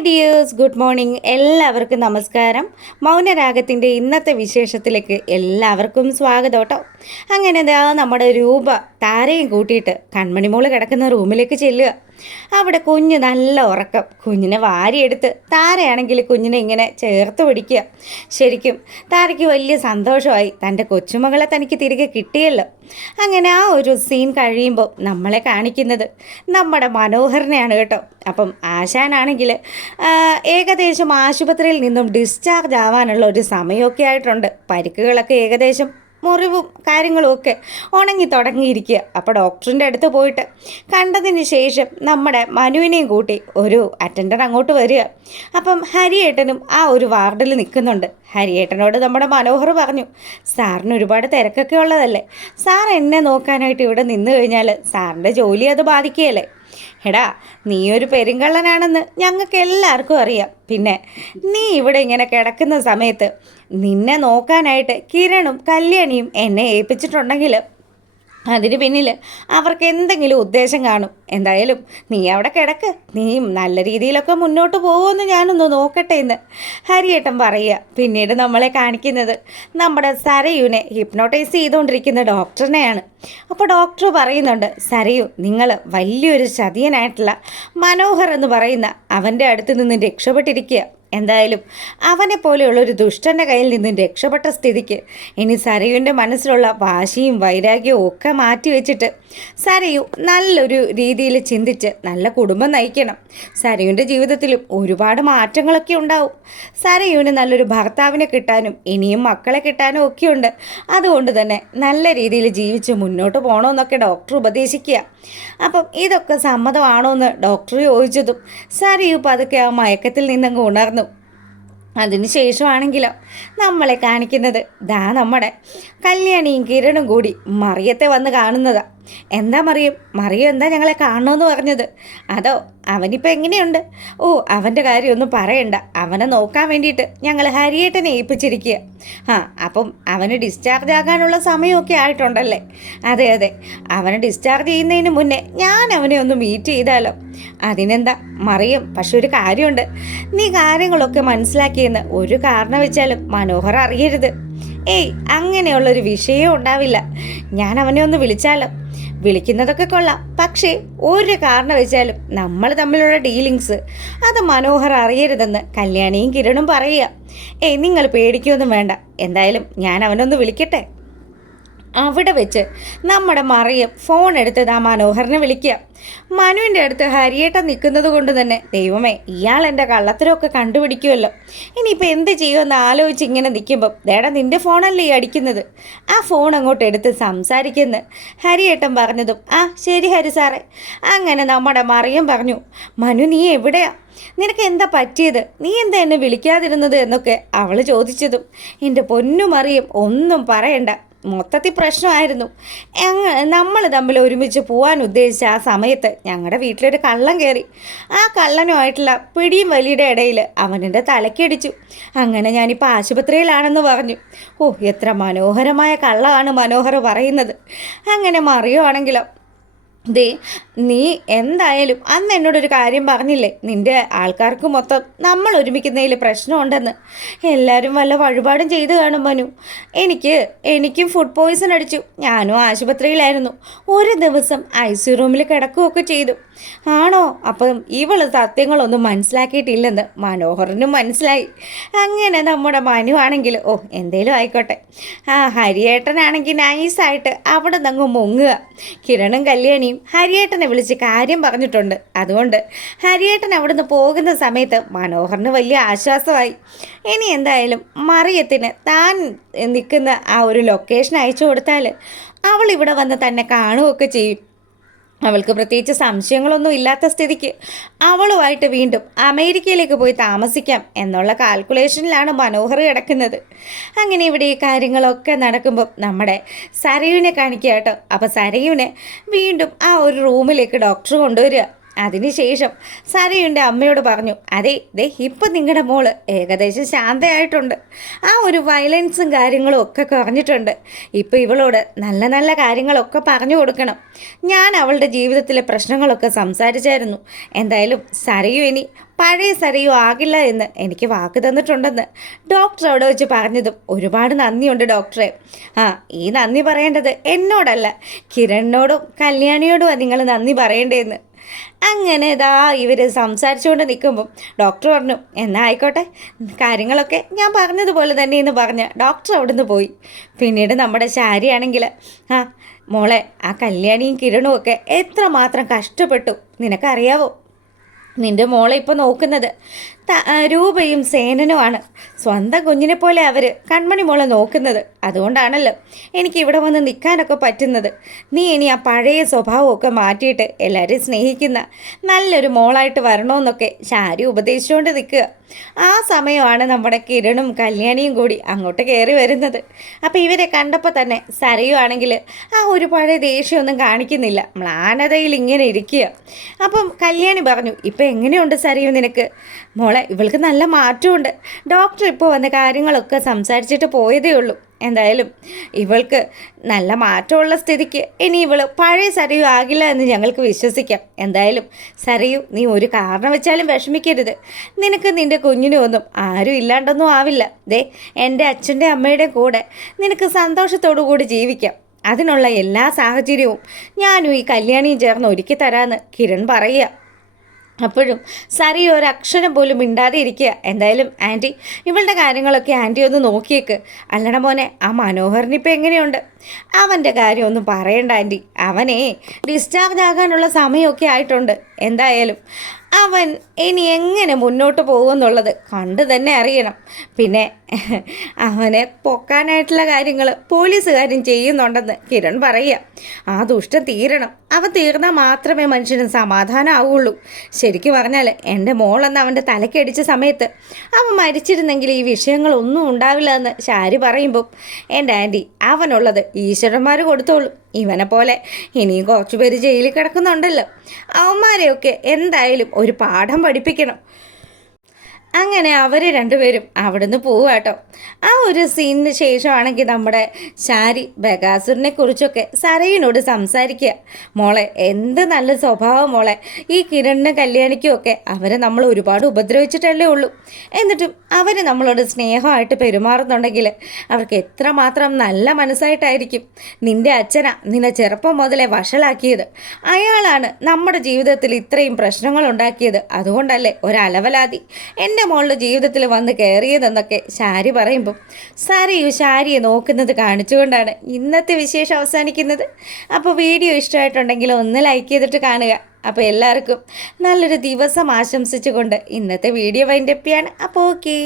Dears good morning. എല്ലാവർക്കും നമസ്കാരം. മൗനരാഗത്തിന്റെ ഇന്നത്തെ വിശേഷത്തിലേക്ക് എല്ലാവർക്കും സ്വാഗതം കേട്ടോ. അങ്ങനെ എന്താ നമ്മുടെ രൂപ താരയും കൂട്ടിയിട്ട് കൺമണിമോൾ കിടക്കുന്ന റൂമിലേക്ക് ചെല്ലുക. അവിടെ കുഞ്ഞ് നല്ല ഉറക്കം. കുഞ്ഞിനെ വാരിയെടുത്ത് താരയാണെങ്കിൽ കുഞ്ഞിനെ ഇങ്ങനെ ചേർത്ത് പിടിക്കുക. ശരിക്കും താരയ്ക്ക് വലിയ സന്തോഷമായി. തന്റെ കൊച്ചുമകളെ തനിക്ക് തിരികെ കിട്ടിയല്ലോ. അങ്ങനെ ആ ഒരു സീൻ കഴിയുമ്പോൾ നമ്മളെ കാണിക്കുന്നത് നമ്മുടെ മനോഹരനെയാണ് കേട്ടോ. അപ്പം ആശാനാണെങ്കിൽ ഏകദേശം ആശുപത്രിയിൽ നിന്നും ഡിസ്ചാർജ് ആവാനുള്ള ഒരു സമയമൊക്കെ ആയിട്ടുണ്ട്. പരിക്കുകളൊക്കെ ഏകദേശം മുറിവും കാര്യങ്ങളും ഒക്കെ ഉണങ്ങി തുടങ്ങിയിരിക്കുക. അപ്പോൾ ഡോക്ടറിന്റെ അടുത്ത് പോയിട്ട് കണ്ടതിന് ശേഷം നമ്മുടെ മനുവിനെയും കൂട്ടി ഒരു അറ്റൻഡർ അങ്ങോട്ട് വരിക. അപ്പം ഹരിയേട്ടനും ആ ഒരു വാർഡിൽ നിൽക്കുന്നുണ്ട്. ഹരിയേട്ടനോട് നമ്മുടെ മനോഹർ പറഞ്ഞു സാറിന് ഒരുപാട് തിരക്കൊക്കെ ഉള്ളതല്ലേ? സാർ എന്നെ നോക്കാനായിട്ട് ഇവിടെ നിന്ന് കഴിഞ്ഞാൽ സാറിന്റെ ജോലി അത് ബാധിക്കുകയല്ലേ? എടാ നീ ഒരു പെരുങ്കള്ളനാണെന്ന് ഞങ്ങൾക്ക് എല്ലാവർക്കും അറിയാം. പിന്നെ നീ ഇവിടെ ഇങ്ങനെ കിടക്കുന്ന സമയത്ത് നിന്നെ നോക്കാനായിട്ട് കിരണും കല്യാണിയും എന്നെ ഏൽപ്പിച്ചിട്ടുണ്ടെങ്കിൽ അതിന് പിന്നിൽ അവർക്ക് എന്തെങ്കിലും ഉദ്ദേശം കാണും. എന്തായാലും നീ അവിടെ കിടക്ക്. നീ നല്ല രീതിയിലൊക്കെ മുന്നോട്ട് പോകുമെന്ന് ഞാനൊന്ന് നോക്കട്ടെ എന്ന്. ഹരിയേട്ടൻ പറയുക. പിന്നീട് നമ്മളെ കാണിക്കുന്നത് നമ്മുടെ സരയുവിനെ ഹിപ്നോട്ടൈസ് ചെയ്തുകൊണ്ടിരിക്കുന്ന ഡോക്ടറിനെയാണ്. അപ്പോൾ ഡോക്ടർ പറയുന്നുണ്ട് സരയു നിങ്ങൾ വലിയൊരു ചതിയനായിട്ടുള്ള മനോഹർ എന്ന് പറയുന്ന അവന്റെ അടുത്ത് നിന്ന് രക്ഷപ്പെട്ടിരിക്കുക. എന്തായാലും അവനെ പോലെയുള്ള ഒരു ദുഷ്ടന്റെ കയ്യിൽ നിന്നും രക്ഷപ്പെട്ട സ്ഥിതിക്ക് ഇനി സരയുവിന്റെ മനസ്സിലുള്ള വാശിയും വൈരാഗ്യവും ഒക്കെ മാറ്റി വെച്ചിട്ട് സരയു നല്ലൊരു രീതിയിൽ ചിന്തിച്ച് നല്ല കുടുംബം നയിക്കണം. സരയുവിന്റെ ജീവിതത്തിലും ഒരുപാട് മാറ്റങ്ങളൊക്കെ ഉണ്ടാവും. സരയുവിന് നല്ലൊരു ഭർത്താവിനെ കിട്ടാനും ഇനിയും മക്കളെ കിട്ടാനും ഒക്കെയുണ്ട് അതുകൊണ്ട് തന്നെ നല്ല രീതിയിൽ ജീവിച്ച് മുന്നോട്ട് പോകണമെന്നൊക്കെ ഡോക്ടർ ഉപദേശിക്കുക. അപ്പം ഇതൊക്കെ സമ്മതമാണോ എന്ന് ഡോക്ടർ ചോദിച്ചതും സരയു പതുക്കെ ആ മയക്കത്തിൽ നിന്നങ്ങ് ഉണർന്നു അതിനുശേഷമാണെങ്കിലോ നമ്മളെ കാണിക്കുന്നത്. ദാ നമ്മുടെ കല്യാണിയും കിരണും കൂടി മറിയത്തെ വന്ന് കാണുന്നതാ. എന്താ മറിയും മറിയും എന്താ ഞങ്ങളെ കാണണമെന്ന് പറഞ്ഞത്? അതോ അവനിപ്പോൾ എങ്ങനെയുണ്ട്? ഓ അവന്റെ കാര്യമൊന്നും പറയണ്ട. അവനെ നോക്കാൻ വേണ്ടിയിട്ട് ഞങ്ങൾ ഹരിയേട്ടനെ ഏൽപ്പിച്ചിരിക്കുക ആ അപ്പം അവന് ഡിസ്ചാർജ് ആകാനുള്ള സമയമൊക്കെ ആയിട്ടുണ്ടല്ലേ? അതെ അതെ. അവനെ ഡിസ്ചാർജ് ചെയ്യുന്നതിന് മുന്നേ ഞാൻ അവനെ ഒന്ന് മീറ്റ് ചെയ്താലോ? അതിനെന്താ? മറിയും പക്ഷെ ഒരു കാര്യമുണ്ട്. നീ കാര്യങ്ങളൊക്കെ മനസ്സിലാക്കിയെന്ന് ഒരു കാരണം വെച്ചാലും മനോഹർ അറിയരുത്. ഏയ് അങ്ങനെയുള്ളൊരു വിഷയം ഉണ്ടാവില്ല. ഞാൻ അവനെ ഒന്ന് വിളിച്ചാലോ? വിളിക്കുന്നതൊക്കെ കൊള്ളാം. പക്ഷേ ഒരു കാരണം വെച്ചാലും നമ്മൾ തമ്മിലുള്ള ഡീലിങ്സ് അത് മനോഹർ അറിയരുതെന്ന് കല്യാണിയും കിരണും പറയുക. ഏയ് നിങ്ങൾ പേടിക്കൊന്നും വേണ്ട. എന്തായാലും ഞാൻ അവനൊന്ന് വിളിക്കട്ടെ. അവിടെ വെച്ച് നമ്മുടെ മറിയം ഫോൺ എടുത്ത് ആ മനോഹറിനെ വിളിക്കുക. മനുവിന്റെ അടുത്ത് ഹരിയേട്ട നിൽക്കുന്നത് കൊണ്ട് തന്നെ ദൈവമേ ഇയാൾ എന്റെ കള്ളത്തരമൊക്കെ കണ്ടുപിടിക്കുമല്ലോ. ഇനിയിപ്പോൾ എന്ത് ചെയ്യുമെന്ന് ആലോചിച്ച് ഇങ്ങനെ നിൽക്കുമ്പം ദേടാ നിന്റെ ഫോണല്ലേ ഈ അടിക്കുന്നത്? ആ ഫോൺ അങ്ങോട്ട് എടുത്ത് സംസാരിക്കുന്നു. ഹരിയേട്ടൻ പറഞ്ഞതും ആ ശരി ഹരി സാറേ. അങ്ങനെ നമ്മുടെ മറിയം പറഞ്ഞു മനു നീ എവിടെയാ? നിനക്ക് എന്താ പറ്റിയത്? നീ എന്താ എന്നെ വിളിക്കാതിരുന്നത്? എന്നൊക്കെ അവൾ ചോദിച്ചതും എന്റെ പൊന്നു മറിയം ഒന്നും പറയണ്ട. മൊത്തത്തിൽ പ്രശ്നമായിരുന്നു. നമ്മൾ തമ്മിൽ ഒരുമിച്ച് പോകാൻ ഉദ്ദേശിച്ച ആ സമയത്ത് ഞങ്ങളുടെ വീട്ടിലൊരു കള്ളൻ കയറി ആ കള്ളനുമായിട്ടുള്ള പിടിയും വലിയുടെ ഇടയിൽ അവനെന്റെ തലക്കടിച്ചു അങ്ങനെ ഞാനിപ്പോൾ ആശുപത്രിയിലാണെന്ന് പറഞ്ഞു. ഓ എത്ര മനോഹരമായ കള്ളമാണ് മനോഹർ പറയുന്നത്. അങ്ങനെ മറിയുവാണെങ്കിലോ ദേ നീ എന്തായാലും അന്ന് എന്നോടൊരു കാര്യം പറഞ്ഞില്ലേ? നിന്റെ ആൾക്കാർക്ക് മൊത്തം നമ്മൾ ഒരുമിക്കുന്നതിൽ പ്രശ്നമുണ്ടെന്ന്. എല്ലാവരും വല്ല വഴിപാടും ചെയ്തു കാണും മനു. എനിക്ക് എനിക്കും ഫുഡ് പോയിസൺ അടിച്ചു. ഞാനും ആശുപത്രിയിലായിരുന്നു. ഒരു ദിവസം ഐ സി റൂമിൽ കിടക്കുകയൊക്കെ ചെയ്തു. ആണോ? അപ്പം ഇവൾ സത്യങ്ങളൊന്നും മനസ്സിലാക്കിയിട്ടില്ലെന്ന് മനോഹറിനും മനസ്സിലായി. അങ്ങനെ നമ്മുടെ മനു ആണെങ്കിൽ ഓ എന്തേലും ആയിക്കോട്ടെ. ആ ഹരിയേട്ടനാണെങ്കിൽ നൈസായിട്ട് അവിടെ നിന്ന് മുങ്ങുക. കിരണും കല്യാണിയും ഹരിയേട്ടനെ വിളിച്ച് കാര്യം പറഞ്ഞിട്ടുണ്ട്. അതുകൊണ്ട് ഹരിയേട്ടൻ അവിടുന്ന് പോകുന്ന സമയത്ത് മനോഹറിന് വലിയ ആശ്വാസമായി. ഇനി എന്തായാലും മറിയത്തിന് താൻ നിൽക്കുന്ന ആ ഒരു ലൊക്കേഷൻ അയച്ചു കൊടുത്താൽ അവൾ ഇവിടെ വന്ന് തന്നെ കാണുകയൊക്കെ ചെയ്യും. അവൾക്ക് പ്രത്യേകിച്ച് സംശയങ്ങളൊന്നും ഇല്ലാത്ത സ്ഥിതിക്ക് അവളുമായിട്ട് വീണ്ടും അമേരിക്കയിലേക്ക് പോയി താമസിക്കാം എന്നുള്ള കാൽക്കുലേഷനിലാണ് മനോഹർ കിടക്കുന്നത്. അങ്ങനെ ഇവിടെ ഈ കാര്യങ്ങളൊക്കെ നടക്കുമ്പോൾ നമ്മുടെ സരയുവിനെ കാണിക്കുക കേട്ടോ. അപ്പോൾ സരയുവിനെ വീണ്ടും ആ ഒരു റൂമിലേക്ക് ഡോക്ടർ കൊണ്ടുവരിക. അതിനുശേഷം സരയുടെ അമ്മയോട് പറഞ്ഞു അതെ ദേ ഇപ്പം നിങ്ങളുടെ മോൾ ഏകദേശം ശാന്തയായിട്ടുണ്ട്. ആ ഒരു വയലൻസും കാര്യങ്ങളും ഒക്കെ കുറഞ്ഞിട്ടുണ്ട്. ഇപ്പോൾ ഇവളോട് നല്ല നല്ല കാര്യങ്ങളൊക്കെ പറഞ്ഞു കൊടുക്കണം. ഞാൻ അവളുടെ ജീവിതത്തിലെ പ്രശ്നങ്ങളൊക്കെ സംസാരിച്ചായിരുന്നു. എന്തായാലും സരയു ഇനി പഴയ സരയു ആകില്ല എന്ന് എനിക്ക് വാക്ക് തന്നിട്ടുണ്ടെന്ന് ഡോക്ടർ അവിടെ വെച്ച് പറഞ്ഞതും ഒരുപാട് നന്ദിയുണ്ട് ഡോക്ടറെ. ആ ഈ നന്ദി പറയേണ്ടത് എന്നോടല്ല കിരണിനോടും കല്യാണിയോടും നിങ്ങൾ നന്ദി പറയേണ്ടതെന്ന്. അങ്ങനെ ഇതാ ഇവർ സംസാരിച്ചുകൊണ്ട് നിൽക്കുമ്പം ഡോക്ടർ പറഞ്ഞു എന്നാ ആയിക്കോട്ടെ കാര്യങ്ങളൊക്കെ ഞാൻ പറഞ്ഞതുപോലെ തന്നെ എന്ന് പറഞ്ഞ് ഡോക്ടർ അവിടുന്ന് പോയി. പിന്നീട് നമ്മുടെ ശാരിയാണെങ്കിൽ ആ മോളെ ആ കല്യാണിയും കിരണും ഒക്കെ എത്രമാത്രം കഷ്ടപ്പെട്ടു നിനക്കറിയാവോ? നിന്റെ മോളെ ഇപ്പോൾ നോക്കുന്നത് രൂപയും സേനനുമാണ്. സ്വന്തം കുഞ്ഞിനെ പോലെ അവർ കൺമണി മോളെ നോക്കുന്നത്. അതുകൊണ്ടാണല്ലോ എനിക്ക് ഇവിടെ വന്ന് നിൽക്കാനൊക്കെ പറ്റുന്നത്. നീ ഇനി ആ പഴയ സ്വഭാവമൊക്കെ മാറ്റിയിട്ട് എല്ലാവരെയും സ്നേഹിക്കുന്ന നല്ലൊരു മോളായിട്ട് വരണമെന്നൊക്കെ ശാരി ഉപദേശിച്ചുകൊണ്ട് നിൽക്കുക ആ സമയമാണ് നമ്മുടെ കിരണും കല്യാണിയും കൂടി അങ്ങോട്ട് കയറി വരുന്നത്. അപ്പോൾ ഇവരെ കണ്ടപ്പോൾ തന്നെ സരയുവാണെങ്കിൽ ആ ഒരു പഴയ ദേഷ്യമൊന്നും കാണിക്കുന്നില്ല. മ്ലാനതയിൽ ഇങ്ങനെ ഇരിക്കുക. അപ്പം കല്യാണി പറഞ്ഞു ഇപ്പം എങ്ങനെയുണ്ട് സരയു നിനക്ക്? മോളെ ഇവൾക്ക് നല്ല മാറ്റമുണ്ട്. ഡോക്ടർ ഇപ്പോൾ വന്ന കാര്യങ്ങളൊക്കെ സംസാരിച്ചിട്ട് പോയതേ ഉള്ളൂ. എന്തായാലും ഇവൾക്ക് നല്ല മാറ്റമുള്ള സ്ഥിതിക്ക് ഇനി ഇവൾ പഴയ സരയു ആകില്ല എന്ന് ഞങ്ങൾക്ക് വിശ്വസിക്കാം. എന്തായാലും സരയു നീ ഒരു കാരണം വെച്ചാലും വിഷമിക്കരുത്. നിനക്ക് നിന്റെ കുഞ്ഞിനും ഒന്നും ആരും ഇല്ലാണ്ടൊന്നും ആവില്ല. ദേ എന്റെ അച്ഛന്റെ അമ്മയുടെ കൂടെ നിനക്ക് സന്തോഷത്തോടു കൂടി ജീവിക്കാം. അതിനുള്ള എല്ലാ സാഹചര്യവും ഞാനും ഈ കല്യാണിയും ചേർന്ന് ഒരുക്കി തരാമെന്ന് കിരൺ പറയുക. അപ്പോഴും സരി ഒരക്ഷരം പോലും മിണ്ടാതെ ഇരിക്കുക എന്തായാലും ആന്റി ഇവളുടെ കാര്യങ്ങളൊക്കെ ആന്റി ഒന്ന് നോക്കിയേക്ക്. അല്ലട മോനെ ആ മനോഹരനിപ്പോൾ എങ്ങനെയുണ്ട്? അവന്റെ കാര്യമൊന്നും പറയണ്ട ആന്റി അവനെ ഡിസ്ചാർജ് ആകാനുള്ള സമയമൊക്കെ ആയിട്ടുണ്ട്. എന്തായാലും അവൻ ഇനി എങ്ങനെ മുന്നോട്ട് പോകുമെന്നുള്ളത് കണ്ടു തന്നെ അറിയണം. പിന്നെ അവനെ പൊക്കാനായിട്ടുള്ള കാര്യങ്ങൾ പോലീസുകാരും ചെയ്യുന്നുണ്ടെന്ന് കിരൺ പറയുക. ആ ദുഷ്ടം തീരണം. അവൻ തീർന്നാൽ മാത്രമേ മനുഷ്യന് സമാധാനമാവുള്ളൂ ശരിക്കും പറഞ്ഞാൽ എന്റെ മോളെന്ന് അവന്റെ തലക്കടിച്ച സമയത്ത് അവൻ മരിച്ചിരുന്നെങ്കിൽ ഈ വിഷയങ്ങളൊന്നും ഉണ്ടാവില്ല എന്ന് ശാരി പറയുമ്പോൾ എന്റെ ആന്റി അവനുള്ളത് ഈശ്വരന്മാർ കൊടുത്തോളൂ. ഇവനെ പോലെ ഇനിയും കുറച്ചു പേര് ജയിലിൽ കിടക്കുന്നുണ്ടല്ലോ. അവന്മാരെയൊക്കെ എന്തായാലും ഒരു പാഠം പഠിപ്പിക്കണം. അങ്ങനെ അവർ രണ്ടുപേരും അവിടുന്ന് പോവാട്ടോ ആ ഒരു സീനിന് ശേഷമാണെങ്കിൽ നമ്മുടെ ശാരി ബഗാസുറിനെ കുറിച്ചൊക്കെ സരയിനോട് സംസാരിക്കുക. മോളെ എന്ത് നല്ല സ്വഭാവം മോളെ. ഈ കിരണിനെ കല്യാണിക്കും ഒക്കെ അവരെ നമ്മൾ ഒരുപാട് ഉപദ്രവിച്ചിട്ടല്ലേ ഉള്ളൂ. എന്നിട്ടും അവർ നമ്മളോട് സ്നേഹമായിട്ട് പെരുമാറുന്നുണ്ടെങ്കിൽ അവർക്ക് എത്രമാത്രം നല്ല മനസ്സായിട്ടായിരിക്കും. നിന്റെ അച്ഛനാ നിന്നെ ചെറുപ്പം മുതലേ വഷളാക്കിയത്. അയാളാണ് നമ്മുടെ ജീവിതത്തിൽ ഇത്രയും പ്രശ്നങ്ങൾ ഉണ്ടാക്കിയത്. അതുകൊണ്ടല്ലേ ഒരലവലാതി. എന്റെ മോളുടെ ജീവിതത്തിൽ വന്ന് കയറിയതെന്നൊക്കെ ശാരി പറയുമ്പം ഈ ശാരിയെ നോക്കുന്നത് കാണിച്ചുകൊണ്ടാണ് ഇന്നത്തെ വിശേഷം അവസാനിക്കുന്നത്. അപ്പോൾ വീഡിയോ ഇഷ്ടമായിട്ടുണ്ടെങ്കിൽ ഒന്ന് ലൈക്ക് ചെയ്തിട്ട് കാണുക. അപ്പോൾ എല്ലാവർക്കും നല്ലൊരു ദിവസം ആശംസിച്ചുകൊണ്ട് ഇന്നത്തെ വീഡിയോ വൈൻഡപ്പിയാണ് അപ്പോൾ ഓക്കേ.